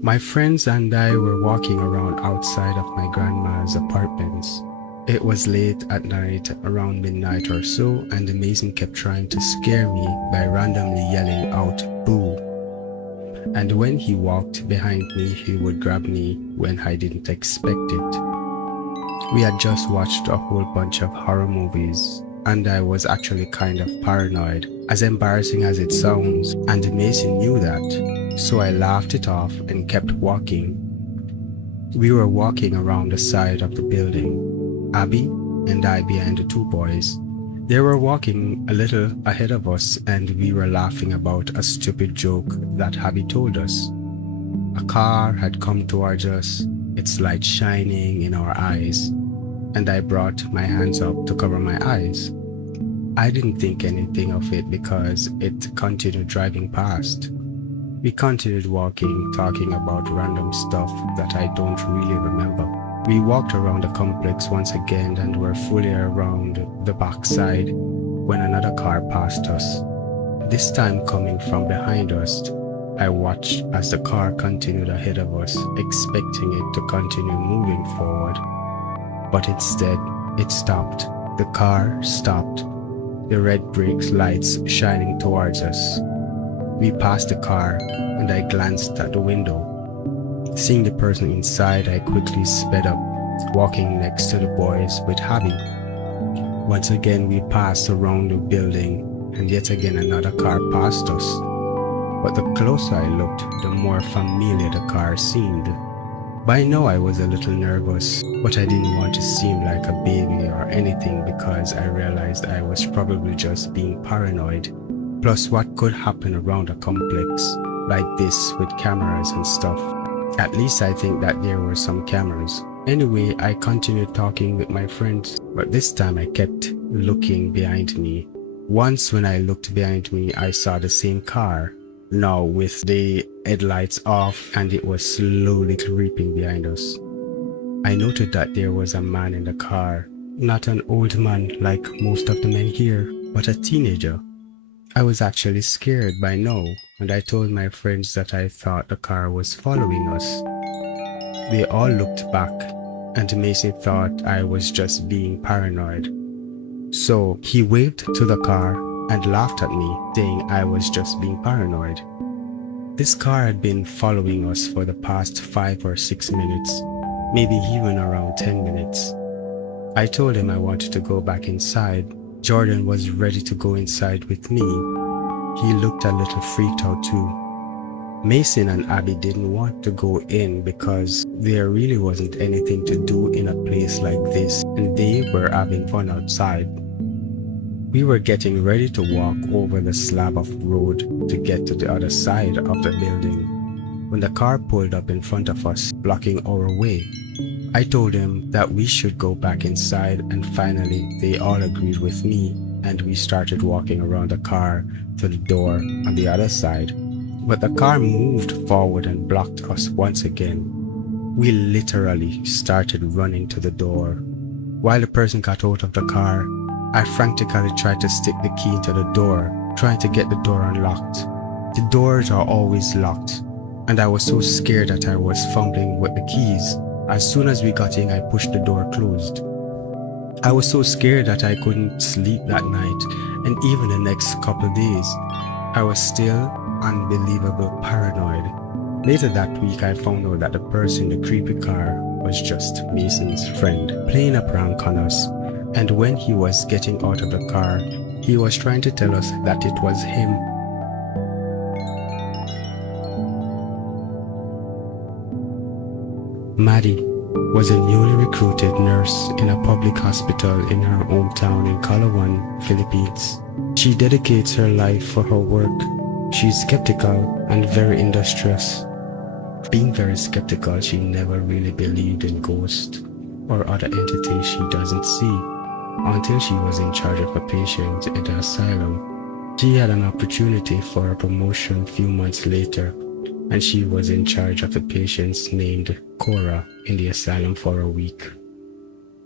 My friends and I were walking around outside of my grandma's apartments. It was late at night, around midnight or so, and Mason kept trying to scare me by randomly yelling out, "Boo." And when he walked behind me, he would grab me when I didn't expect it. We had just watched a whole bunch of horror movies, and I was actually kind of paranoid, as embarrassing as it sounds, and Mason knew that, so I laughed it off and kept walking. We were walking around the side of the building, Abby and I behind the two boys. They were walking a little ahead of us, and we were laughing about a stupid joke that Abby told us. A car had come towards us, its light shining in our eyes, and I brought my hands up to cover my eyes. I didn't think anything of it because it continued driving past. We continued walking, talking about random stuff that I don't really remember. We walked around the complex once again and were fully around the backside when another car passed us. This time coming from behind us. I watched as the car continued ahead of us, expecting it to continue moving forward. But instead, it stopped. The car stopped, the red brake lights shining towards us. We passed the car, and I glanced at the window. Seeing the person inside, I quickly sped up, walking next to the boys with Abby. Once again, we passed around the building, and yet again another car passed us. But the closer I looked, the more familiar the car seemed. By now I was a little nervous, but I didn't want to seem like a baby or anything because I realized I was probably just being paranoid. Plus, what could happen around a complex like this with cameras and stuff? At least I think that there were some cameras. Anyway, I continued talking with my friends, but this time I kept looking behind me. Once when I looked behind me, I saw the same car, now with the headlights off, and it was slowly creeping behind us. I noted that there was a man in the car, not an old man like most of the men here, but a teenager. I was actually scared by now, and I told my friends that I thought the car was following us. They all looked back, and Mason thought I was just being paranoid. So he waved to the car and laughed at me, saying I was just being paranoid. This car had been following us for the past 5 or 6 minutes, maybe even around 10 minutes. I told him I wanted to go back inside. Jordan was ready to go inside with me. He looked a little freaked out too. Mason and Abby didn't want to go in because there really wasn't anything to do in a place like this, and they were having fun outside. We were getting ready to walk over the slab of road to get to the other side of the building when the car pulled up in front of us, blocking our way. I told him that we should go back inside, and finally they all agreed with me, and we started walking around the car to the door on the other side. But the car moved forward and blocked us once again. We literally started running to the door. While the person got out of the car, I frantically tried to stick the key into the door, trying to get the door unlocked. The doors are always locked, and I was so scared that I was fumbling with the keys. As soon as we got in, I pushed the door closed. I was so scared that I couldn't sleep that night, and even the next couple days. I was still unbelievable paranoid. Later that week, I found out that the person in the creepy car was just Mason's friend, playing a prank on us. And when he was getting out of the car, he was trying to tell us that it was him. Maddie was a newly recruited nurse in a public hospital in her hometown in Calawan, Philippines. She dedicates her life for her work. She's skeptical and very industrious. Being very skeptical, she never really believed in ghosts or other entities she doesn't see until she was in charge of a patient in the asylum. She had an opportunity for a promotion a few months later, and she was in charge of the patients named Cora in the asylum for a week.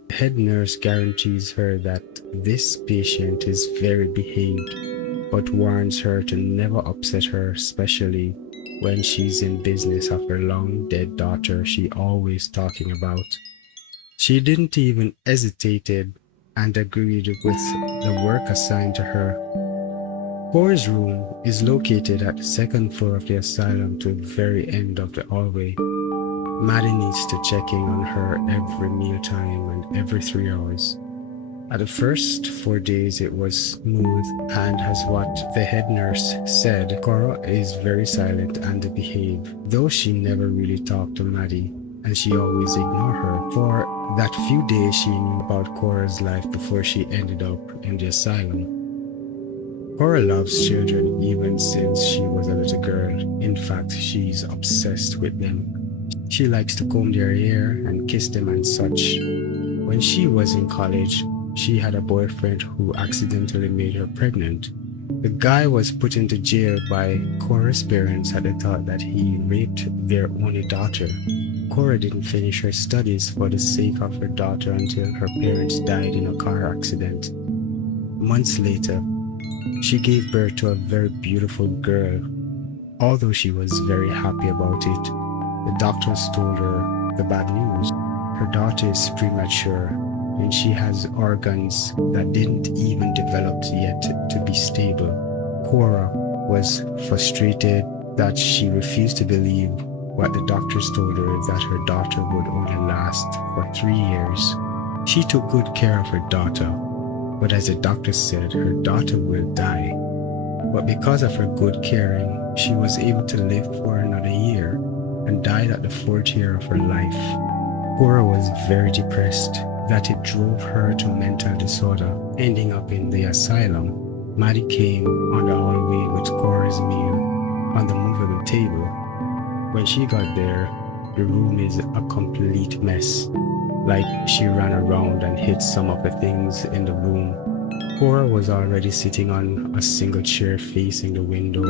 The head nurse guarantees her that this patient is very behaved, but warns her to never upset her, especially when she's in business of her long dead daughter she always talking about. She didn't even hesitated and agreed with the work assigned to her. Cora's room is located at the second floor of the asylum to the very end of the hallway. Maddie needs to check in on her every mealtime and every 3 hours. At the first 4 days it was smooth, and as what the head nurse said, Cora is very silent and behave, though she never really talked to Maddie and she always ignored her. For that few days she knew about Cora's life before she ended up in the asylum. Cora loves children even since she was a little girl. In fact, she's obsessed with them. She likes to comb their hair and kiss them and such. When she was in college, she had a boyfriend who accidentally made her pregnant. The guy was put into jail by Cora's parents at the thought that he raped their only daughter. Cora didn't finish her studies for the sake of her daughter until her parents died in a car accident. Months later, she gave birth to a very beautiful girl. Although she was very happy about it, the doctors told her the bad news. Her daughter is premature and she has organs that didn't even develop yet to be stable. Cora was frustrated that she refused to believe what the doctors told her, that her daughter would only last for 3 years. She took good care of her daughter, but as the doctor said, her daughter will die. But because of her good caring, she was able to live for another year and died at the 4th year of her life. Cora was very depressed that it drove her to mental disorder, ending up in the asylum. Maddie came on the hallway with Cora's meal on the movable table. When she got there, the room is a complete mess. Like she ran around and hit some of the things in the room. Cora was already sitting on a single chair facing the window,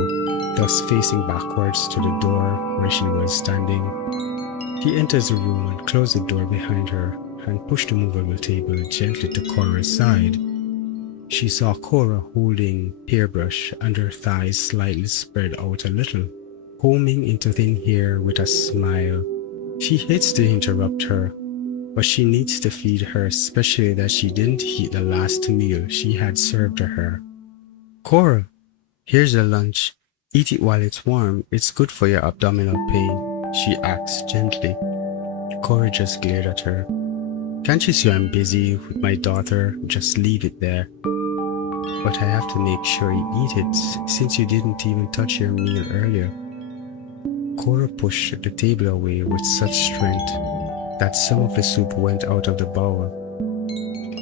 thus facing backwards to the door where she was standing. She enters the room and closed the door behind her and pushed the movable table gently to Cora's side. She saw Cora holding hairbrush and her thighs slightly spread out a little, combing into thin hair with a smile. She hates to interrupt her, but she needs to feed her, especially that she didn't eat the last meal she had served to her. Cora, here's your lunch. Eat it while it's warm. It's good for your abdominal pain, she asked gently. Cora just glared at her. Can't you see I'm busy with my daughter? Just leave it there. But I have to make sure you eat it, since you didn't even touch your meal earlier. Cora pushed the table away with such strength that some of the soup went out of the bowl.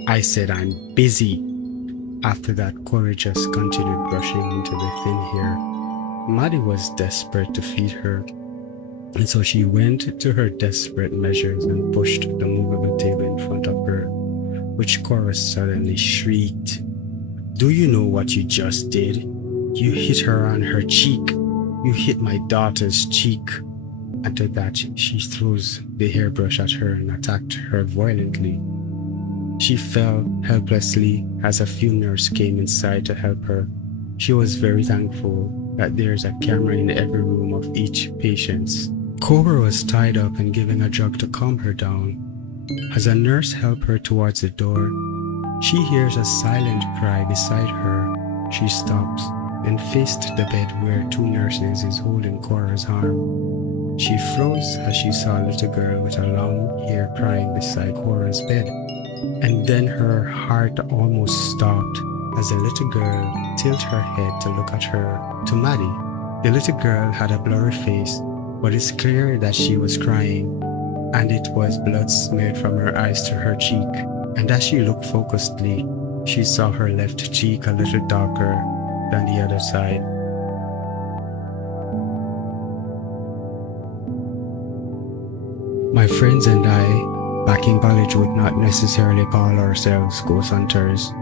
I said I'm busy. After that, Cora just continued brushing into the thin hair. Maddie was desperate to feed her, and so she went to her desperate measures and pushed the movable table in front of her, which Cora suddenly shrieked. Do you know what you just did? You hit her on her cheek. You hit my daughter's cheek. After that, she throws the hairbrush at her and attacked her violently. She fell helplessly as a few nurses came inside to help her. She was very thankful that there's a camera in every room of each patient. Cora was tied up and given a drug to calm her down. As a nurse helped her towards the door, she hears a silent cry beside her. She stops and faced the bed where 2 nurses is holding Cora's arm. She froze as she saw a little girl with a long hair crying beside Cora's bed. And then her heart almost stopped as the little girl tilted her head to look at her, to Maddie. The little girl had a blurry face, but it's clear that she was crying, and it was blood smeared from her eyes to her cheek. And as she looked focusedly, she saw her left cheek a little darker than the other side. My friends and I, back in college, would not necessarily call ourselves ghost hunters,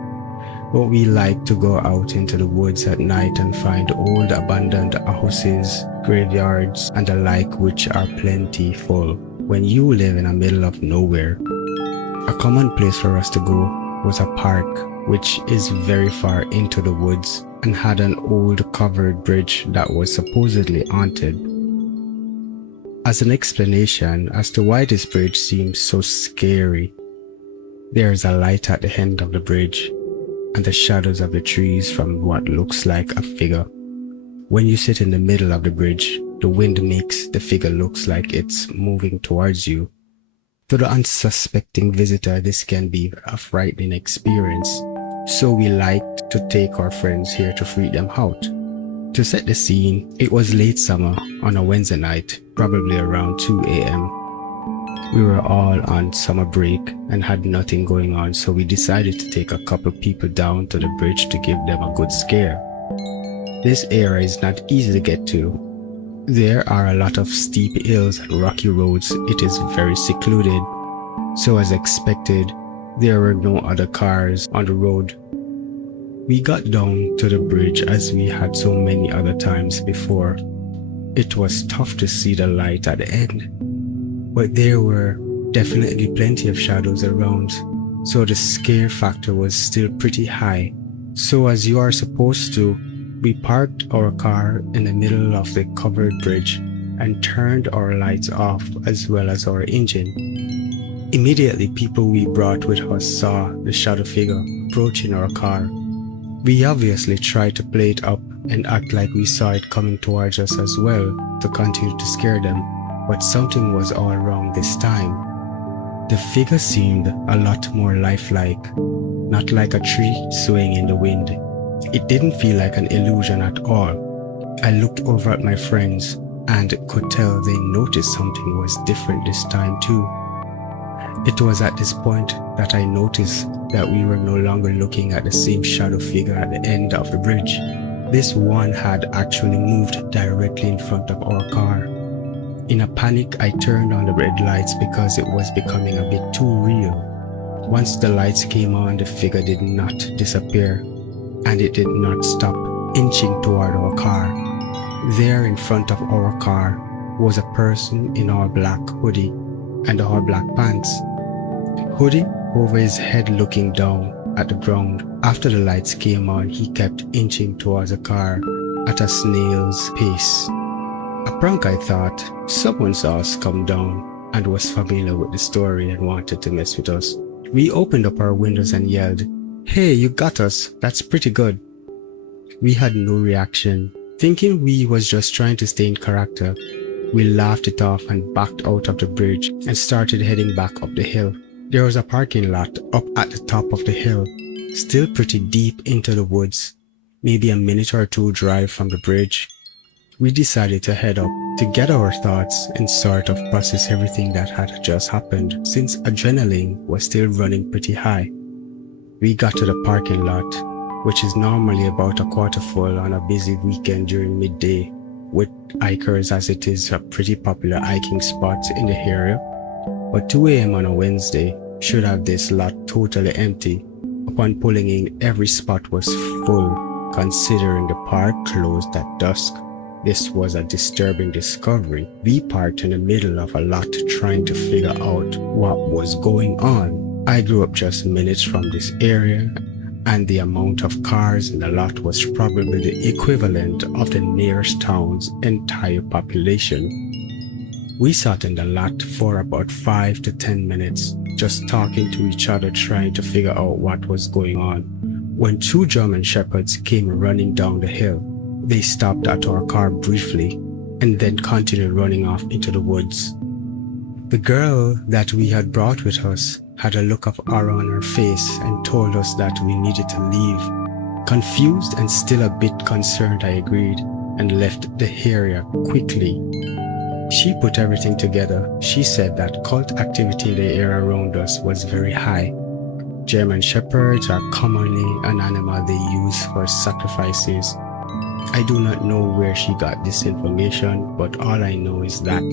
but we like to go out into the woods at night and find old abandoned houses, graveyards, and the like, which are plentiful when you live in the middle of nowhere. A common place for us to go was a park, which is very far into the woods and had an old covered bridge that was supposedly haunted. As an explanation as to why this bridge seems so scary, there is a light at the end of the bridge and the shadows of the trees from what looks like a figure. When you sit in the middle of the bridge, the wind makes the figure looks like it's moving towards you. To the unsuspecting visitor, this can be a frightening experience, so we liked to take our friends here to freak them out. To set the scene, it was late summer on a Wednesday night, probably around 2 a.m. We were all on summer break and had nothing going on, so we decided to take a couple people down to the bridge to give them a good scare. This area is not easy to get to. There are a lot of steep hills and rocky roads. It is very secluded, so as expected, there were no other cars on the road. We got down to the bridge as we had so many other times before. It was tough to see the light at the end, but there were definitely plenty of shadows around, so the scare factor was still pretty high. So as you are supposed to, we parked our car in the middle of the covered bridge and turned our lights off as well as our engine. Immediately, people we brought with us saw the shadow figure approaching our car. We obviously tried to play it up and act like we saw it coming towards us as well to continue to scare them, but something was all wrong this time. The figure seemed a lot more lifelike, not like a tree swaying in the wind. It didn't feel like an illusion at all. I looked over at my friends and could tell they noticed something was different this time too. It was at this point that I noticed that we were no longer looking at the same shadow figure at the end of the bridge. This one had actually moved directly in front of our car. In a panic, I turned on the red lights because it was becoming a bit too real. Once the lights came on, the figure did not disappear, and it did not stop inching toward our car. There in front of our car was a person in all black hoodie and all black pants. Hoodie over his head looking down at the ground. After the lights came on, he kept inching towards the car at a snail's pace. A prank, I thought. Someone saw us come down and was familiar with the story and wanted to mess with us. We opened up our windows and yelled, "Hey, you got us, that's pretty good." We had no reaction. Thinking we was just trying to stay in character, we laughed it off and backed out of the bridge and started heading back up the hill. There was a parking lot up at the top of the hill, still pretty deep into the woods, maybe a minute or two drive from the bridge. We decided to head up to get our thoughts and sort of process everything that had just happened, since adrenaline was still running pretty high. We got to the parking lot, which is normally about a quarter full on a busy weekend during midday, with hikers, as it is a pretty popular hiking spot in the area. But 2 a.m. on a Wednesday should have this lot totally empty. Upon pulling in, every spot was full, considering the park closed at dusk. This was a disturbing discovery. We parked in the middle of a lot trying to figure out what was going on. I grew up just minutes from this area, and the amount of cars in the lot was probably the equivalent of the nearest town's entire population. We sat in the lot for about 5 to 10 minutes, just talking to each other, trying to figure out what was going on, when 2 German shepherds came running down the hill. They stopped at our car briefly and then continued running off into the woods. The girl that we had brought with us had a look of horror on her face and told us that we needed to leave. Confused and still a bit concerned, I agreed and left the area quickly. She put everything together. She said that cult activity in the area around us was very high. German shepherds are commonly an animal they use for sacrifices. I do not know where she got this information, but all I know is that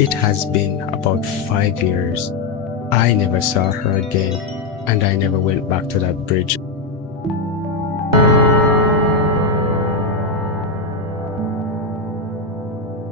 it has been about 5 years. I never saw her again, and I never went back to that bridge.